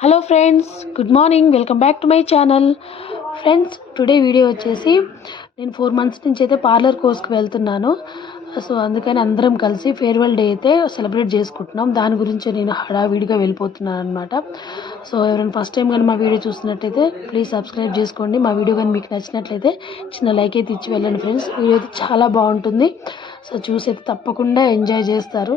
Hello friends, good morning. Welcome back to my channel. Friends, today video వచ్చేసి నేను 4 months నుంచి అయితే పార్లర్ కోర్స్కి వెళ్తున్నాను. సో అందుకని అందరం కలిసి ఫేర్వెల్ డే అయితే సెలబ్రేట్ చేసుకుంటున్నాం. దాని గురించి నేను హడావిడిగా వెళ్ళిపోతున్నాను అనమాట. సో ఎవరైనా ఫస్ట్ టైం కానీ మా వీడియో చూస్తున్నట్టయితే ప్లీజ్ సబ్స్క్రైబ్ చేసుకోండి. మా వీడియో కానీ మీకు నచ్చినట్లయితే చిన్న లైక్ అయితే ఇచ్చి వెళ్ళండి ఫ్రెండ్స్. వీడియో అయితే చాలా బాగుంటుంది. సో చూసి అయితే తప్పకుండా ఎంజాయ్ చేస్తారు.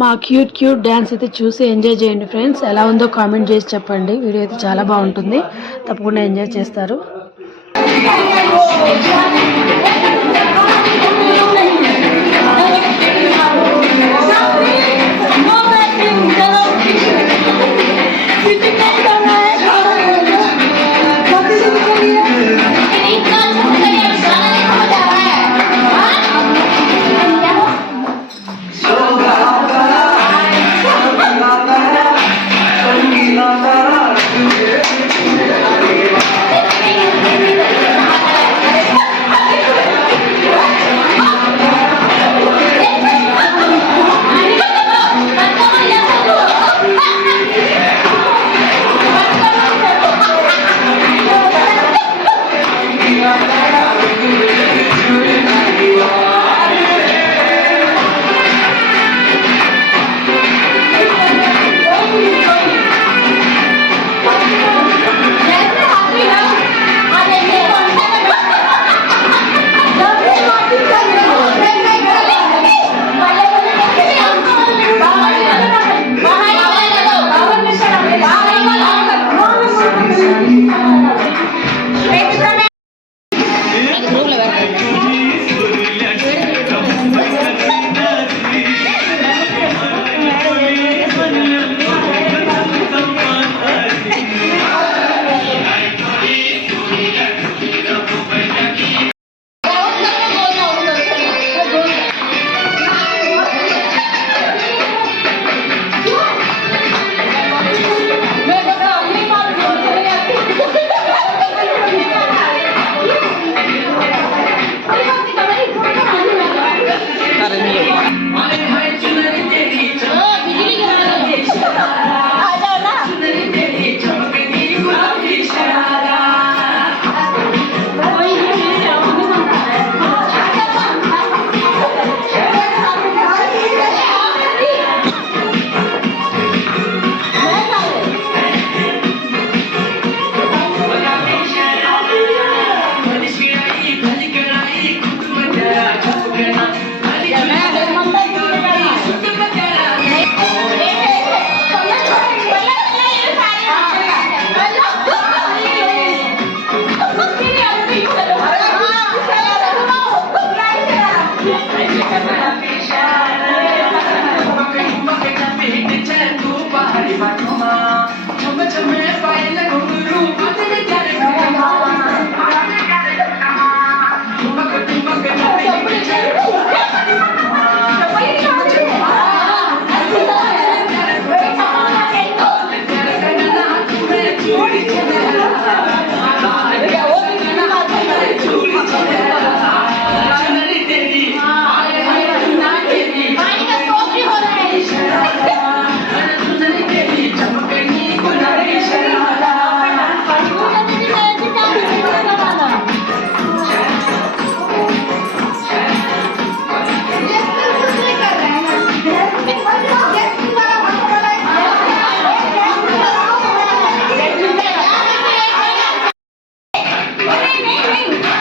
మా క్యూట్ డ్యాన్స్ అయితే చూసి ఎంజాయ్ చేయండి ఫ్రెండ్స్. ఎలా ఉందో కామెంట్ చేసి చెప్పండి. వీడియో అయితే చాలా బాగుంటుంది, తప్పకుండా ఎంజాయ్ చేస్తారు.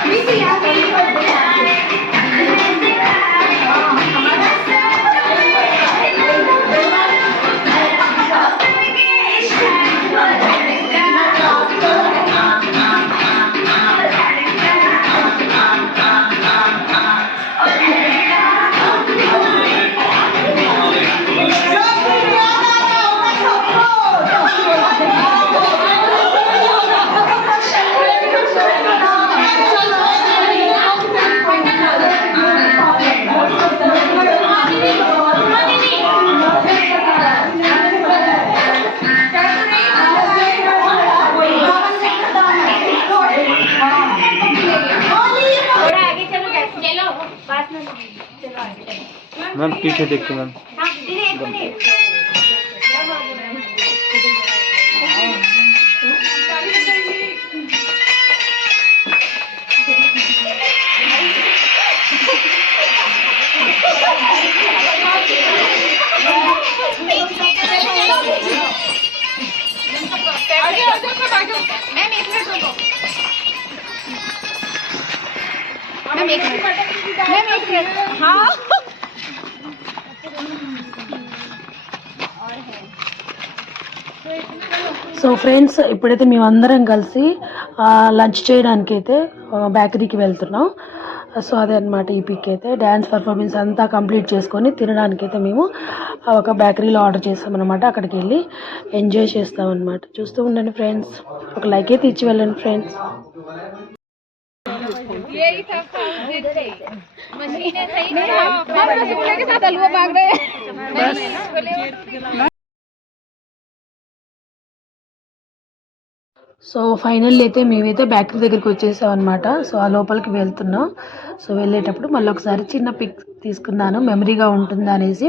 नहीं नहीं नहीं मैम पीछे देखो मैम। हाँ సో ఫ్రెండ్స్ ఇప్పుడైతే మేమందరం కలిసి లంచ్ చేయడానికి అయితే బేకరీకి వెళ్తున్నాం. సో అదే అనమాట ఈ పిక్ అయితే. డ్యాన్స్ పర్ఫార్మెన్స్ అంతా కంప్లీట్ చేసుకొని తినడానికైతే మేము ఒక బేకరీలో ఆర్డర్ చేస్తామన్నమాట. అక్కడికి వెళ్ళి ఎంజాయ్ చేస్తామన్నమాట. చూస్తూ ఉండండి ఫ్రెండ్స్, ఒక లైక్ అయితే ఇచ్చి వెళ్ళండి ఫ్రెండ్స్. సో ఫైనల్లీ అయితే మేమైతే బేకరీ దగ్గరికి వచ్చేసాం అనమాట. సో ఆ లోపలికి వెళ్తున్నాం. సో వెళ్ళేటప్పుడు మళ్ళీ ఒకసారి చిన్న పిక్ తీసుకున్నాను, మెమరీగా ఉంటుంది అనేసి.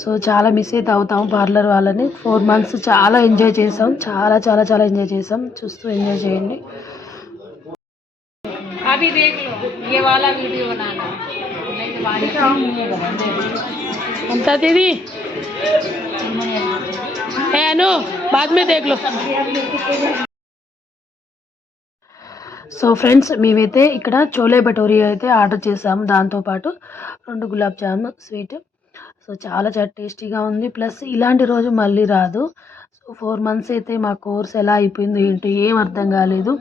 సో చాలా మిస్ అయితే అవుతాం పార్లర్ వాళ్ళని. 4 months చాలా ఎంజాయ్ చేసాం, చాలా చాలా చాలా ఎంజాయ్ చేసాం. చూస్తూ ఎంజాయ్ చేయండి. अभी देख लो ये वाला वीडियो बनाना అంతా దీది అను బాద్ మే దేఖ్ లో. సో ఫ్రెండ్స్ మేమైతే ఇక్కడ చోలే భటోరీ అయితే ఆర్డర్ చేసాము. దాంతోపాటు 2 గులాబ్ జామ్ స్వీట్. సో చాలా చాలా టేస్టీగా ఉంది. ప్లస్ ఇలాంటి రోజు మళ్ళీ రాదు. సో 4 months అయితే మా కోర్స్ ఎలా అయిపోయిందో ఏంటో ఏం అర్థం కాలేదు.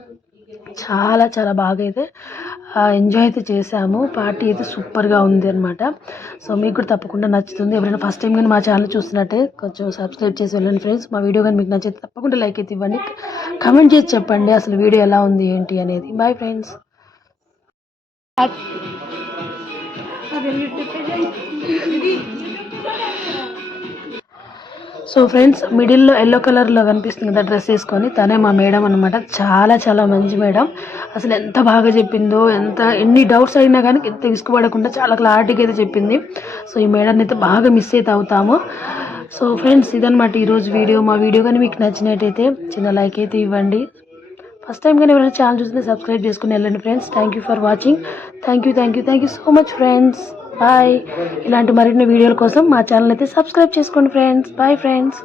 చాలా చాలా బాగా అయితే ఎంజాయ్ అయితే చేసాము. పార్టీ అయితే సూపర్గా ఉంది అనమాట. సో మీకు కూడా తప్పకుండా నచ్చుతుంది. ఎవరైనా ఫస్ట్ టైం కానీ మా ఛానల్ చూస్తున్నట్టే కొంచెం సబ్స్క్రైబ్ చేసి వెళ్ళండి ఫ్రెండ్స్. మా వీడియో కానీ మీకు నచ్చితే తప్పకుండా లైక్ అయితే ఇవ్వండి. కమెంట్ చేసి చెప్పండి అసలు వీడియో ఎలా ఉంది ఏంటి అనేది. Bye friends. సో ఫ్రెండ్స్ మిడిల్లో ఎల్లో కలర్లో కనిపిస్తుంది కదా డ్రెస్ వేసుకొని, తనే మా మేడం అనమాట. చాలా చాలా మంచి మేడం. అసలు ఎంత బాగా చెప్పిందో, ఎన్ని డౌట్స్ అయినా కానీ ఎంత విసుగుపడకుండా చాలా క్లారిటీగా అయితే చెప్పింది. సో ఈ మేడాన్ని అయితే బాగా మిస్ అయితే అవుతాము. సో ఫ్రెండ్స్ ఇదనమాట ఈరోజు వీడియో. మా వీడియో కానీ మీకు నచ్చినట్టయితే చిన్న లైక్ అయితే ఇవ్వండి. ఫస్ట్ టైం కానీ ఎవరైనా ఛానల్ చూస్తే సబ్స్క్రైబ్ చేసుకుని వెళ్ళండి friends. Thank you for watching. Thank you so much friends. Bye. ఇలాంటి మరిన్ని వీడియోల కోసం మా ఛానల్ అయితే సబ్స్క్రైబ్ చేసుకోండి ఫ్రెండ్స్. Bye friends.